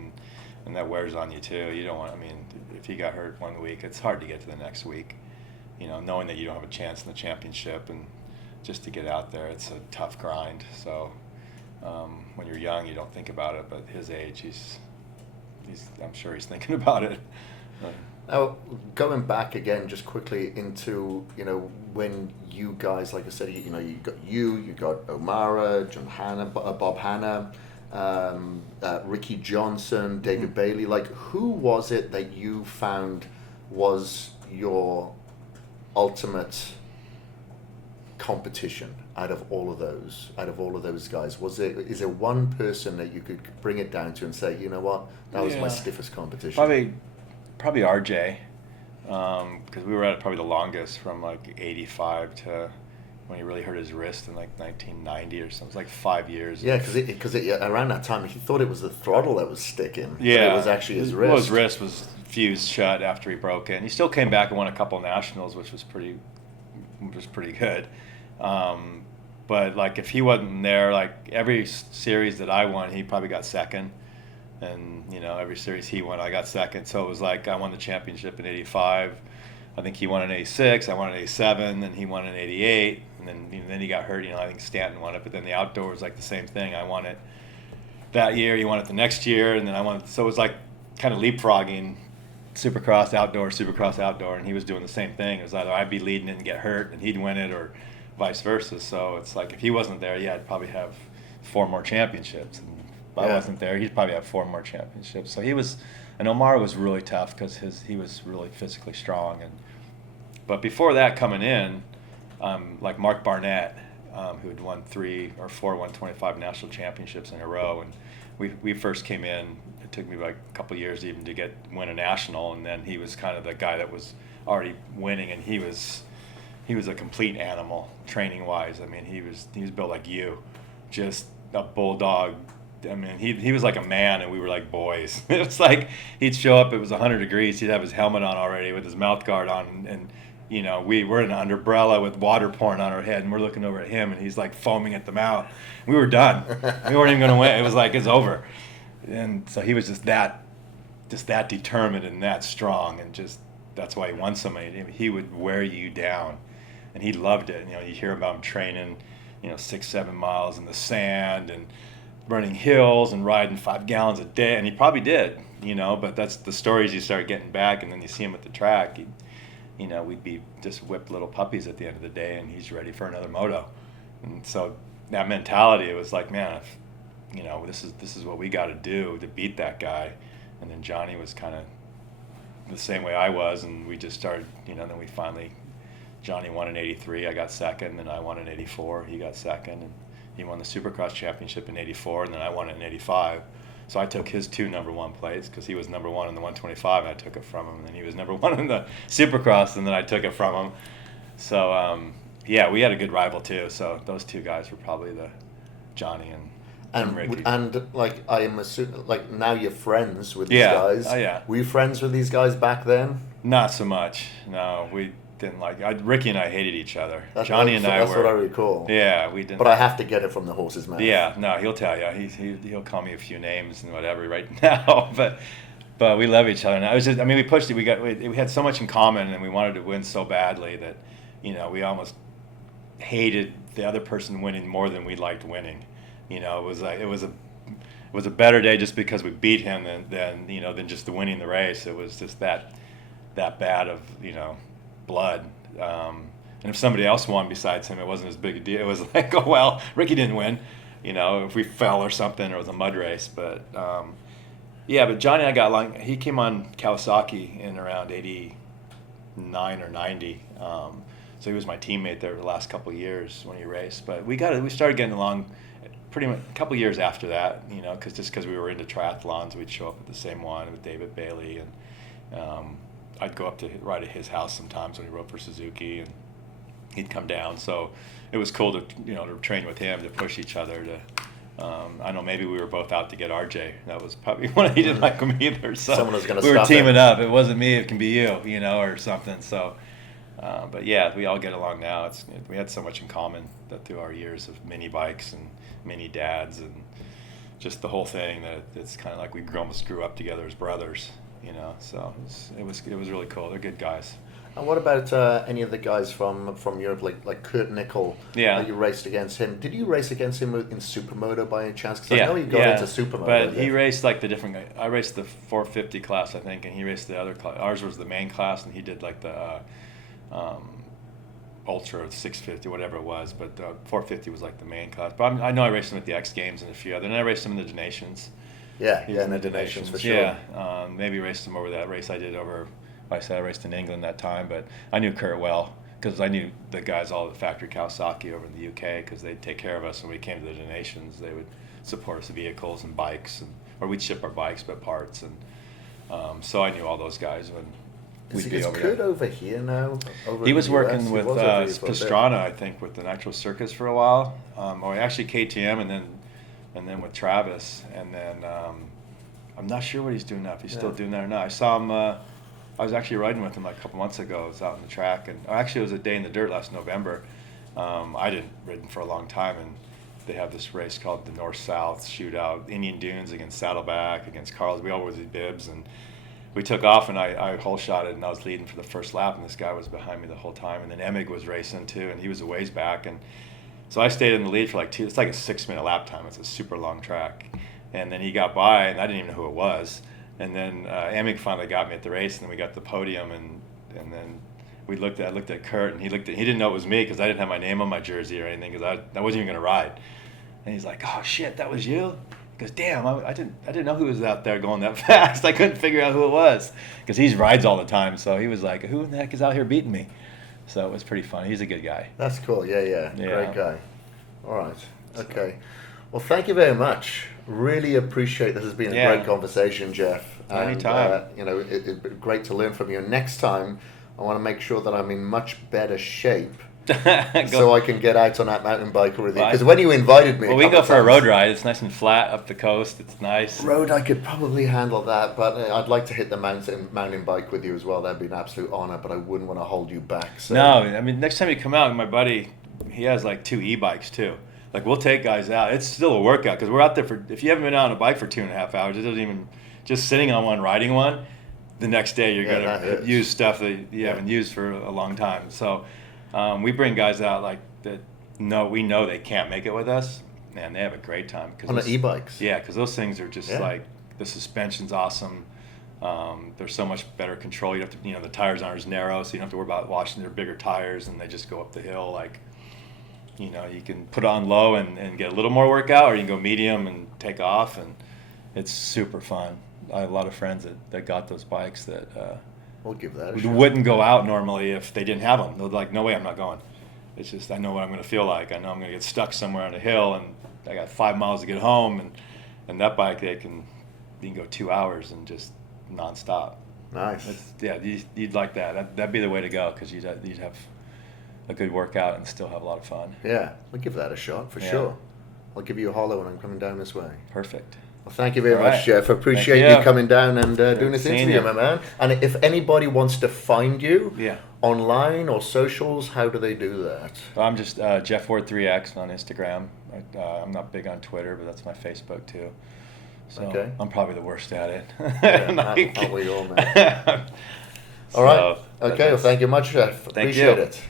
and that wears on you too. You don't want. I mean, if he got hurt one week, it's hard to get to the next week. Knowing that you don't have a chance in the championship, and just to get out there, it's a tough grind. So when you're young, you don't think about it, but his age, I'm sure he's thinking about it. Now, going back again, just quickly into, when you guys, like I said, you got O'Mara, John Hanna, Bob Hanna, Ricky Johnson, David Bailey. Like, who was it that you found was your ultimate competition out of all of those guys? Is there one person that you could bring it down to and say, you know what, that was my stiffest competition? Probably RJ, because we were at it probably the longest, from like 85 to when he really hurt his wrist in like 1990 or something. It was like 5 years. Yeah, because around that time he thought it was the throttle that was sticking. Yeah, but it was actually his wrist. Well, his wrist was fused shut after he broke it. He still came back and won a couple nationals, which was pretty good. But like, if he wasn't there, like every series that I won, he probably got second. And every series he won, I got second. So it was like, I won the championship in '85. I think he won in '86. I won in '87, and he won in '88. And then he got hurt. I think Stanton won it. But then the outdoor was like the same thing. I won it that year. He won it the next year, and then I won it. So it was like kind of leapfrogging, Supercross outdoor, and he was doing the same thing. It was either I'd be leading it and get hurt, and he'd win it, or vice versa. So it's like, if he wasn't there, I'd probably have 4 more championships. And if I wasn't there, he'd probably have 4 more championships. So and Omar was really tough because he was really physically strong. But before that, coming in, like Mark Barnett, who had won 3 or 4 125 national championships in a row, and we first came in. It took me like a couple of years even to win a national, and then he was kind of the guy that was already winning, and he was a complete animal training wise. I mean, he was built like you, just a bulldog. I mean, he was like a man, and we were like boys. It was like he'd show up, it was 100 degrees, he'd have his helmet on already with his mouth guard on, and we were in an umbrella with water pouring on our head, and we're looking over at him, and he's like foaming at the mouth. We were done. We weren't even going to win. It was like, it's over. And so he was just that determined and that strong, and just that's why he won so many. He would wear you down, and he loved it. You hear about him training, 6-7 miles in the sand and running hills and riding 5 gallons a day, and he probably did, but that's the stories you start getting back, and then you see him at the track. We'd be just whipped little puppies at the end of the day, and he's ready for another moto. And so that mentality, it was like, man, this is what we got to do to beat that guy. And then Johnny was kind of the same way I was, and we just started, then we finally, Johnny won in '83, I got second, and I won in '84, he got second, and he won the Supercross championship in '84, and then I won it in '85. So I took his 2 number 1 plates, because he was number 1 in the 125, and I took it from him. And then he was number 1 in the Supercross, and then I took it from him. So, we had a good rival, too. So those 2 guys were probably the Johnny and Ricky. And like, I am assuming, like, now you're friends with these guys. Oh, yeah. Were you friends with these guys back then? Not so much. No, we didn't Ricky and I hated each other. That's what I recall. Yeah, we didn't. But I have to get it from the horse's mouth. Yeah, no, he'll tell you. He'll call me a few names and whatever right now, but we love each other now. It was just, we pushed it. We had so much in common, and we wanted to win so badly that, we almost hated the other person winning more than we liked winning. It was like, it was a better day just because we beat him than just the winning the race. It was just that bad of blood. And if somebody else won besides him, it wasn't as big a deal. It was like, oh well, Ricky didn't win. If we fell or something, or it was a mud race. But but Johnny and I got along. He came on Kawasaki in around '89 or '90. So he was my teammate there the last couple of years when he raced. But we started getting along pretty much a couple of years after that. Because we were into triathlons, we'd show up at the same one with David Bailey, and I'd go up to ride at his house sometimes when he rode for Suzuki, and he'd come down. So it was cool to to train with him, to push each other, I know maybe we were both out to get RJ. That was probably one. He didn't like him either. So Someone was going to we were stop teaming him. up. It wasn't me. It can be you, or something. So, but yeah, we all get along now. We had so much in common through our years of mini bikes and mini dads and just the whole thing that it's kind of like we almost grew up together as brothers. So it was really cool. They're good guys. And what about any of the guys from Europe, like Kurt Nickel? Yeah. That you raced against him. Did you race against him in Supermoto by any chance? Because Yeah, I know he got into Supermoto. but he raced like the different. I raced the 450 class, I think, and he raced the other class. Ours was the main class, and he did like the Ultra 650, whatever it was. But 450 was like the main class. But I know I raced him at the X Games and a few other. And I raced him in the Donations. Yeah, He was in the Donations for sure. Yeah, maybe raced him over that race I did over. Like I said, I raced in England that time, but I knew Kurt well because I knew the guys all at Factory Kawasaki over in the UK because they'd take care of us when we came to the Donations. They would support us with vehicles and bikes, or we'd ship our bikes, but parts, and so I knew all those guys when we'd be over Kurt there. over here now? He was working US? with He was over here for a bit. Pastrana, I think, with the Nitro Circus for a while, or actually KTM, and then with Travis, and then I'm not sure what he's doing now. If he's still doing that or not. I saw him. I was actually riding with him like a couple months ago. I was out on the track, and actually it was a day in the dirt last November. I didn't ridden for a long time, and they have this race called the North-South Shootout, Indian Dunes against Saddleback, against Carl's. We all wore these bibs, and we took off, and I hole shotted, and I was leading for the first lap, and this guy was behind me the whole time, and then Emig was racing too, and he was a ways back, and so I stayed in the lead for like it's like a 6-minute lap time. It's a super long track, and then he got by, and I didn't even know who it was. And then Emig finally got me at the race, and then we got the podium, and then I looked at Kurt, and he didn't know it was me because I didn't have my name on my jersey or anything because I wasn't even gonna ride. And he's like, "Oh shit, that was you?" He goes, "Damn, I didn't know who was out there going that fast. I couldn't figure out who it was because he rides all the time." So he was like, "Who in the heck is out here beating me?" So it was pretty funny. He's a good guy. That's cool. Yeah. Great guy. All right. Okay. Well, thank you very much. Really appreciate this has been a great conversation, Jeff. Anytime. It'd be great to learn from you. Next time, I want to make sure that I'm in much better shape so I can get out on that mountain bike with you. Because when you invited me, well, we go for a road ride. It's nice and flat up the coast. It's nice. Road, I could probably handle that, but I'd like to hit the mountain bike with you as well. That'd be an absolute honor. But I wouldn't want to hold you back. So. No, I mean next time you come out, my buddy, he has like 2 e-bikes too. Like we'll take guys out. It's still a workout because we're out there for. If you haven't been out on a bike for 2.5 hours, it doesn't even. Just sitting on one, riding one, the next day you're gonna use stuff that you haven't used for a long time. So we bring guys out like that. We know they can't make it with us, and they have a great time on the e-bikes. Yeah, because those things are just like the suspension's awesome. There's so much better control. You have to, the tires aren't as narrow, so you don't have to worry about washing their bigger tires, and they just go up the hill like. You can put it on low and get a little more workout, or you can go medium and take off, and it's super fun. I have a lot of friends that got those bikes that we'll give that a shot. Wouldn't go out normally if they didn't have them. They're like, no way, I'm not going. It's just I know what I'm going to feel like. I know I'm going to get stuck somewhere on a hill, and I got 5 miles to get home, and that bike you can go 2 hours and just nonstop. Nice. You'd like that. That'd be the way to go because you'd have a good workout and still have a lot of fun. Yeah, we'll give that a shot for sure. I'll give you a holler when I'm coming down this way. Perfect. Well, thank you very much, Jeff. Appreciate you coming down and doing this interview, my man. And if anybody wants to find you online or socials, how do they do that? I'm just Jeff Ward 3X on Instagram. I'm not big on Twitter, but that's my Facebook too. So I'm probably the worst at it. Aren't we all, man? All right. Okay, well, thank you much, Jeff. Appreciate it.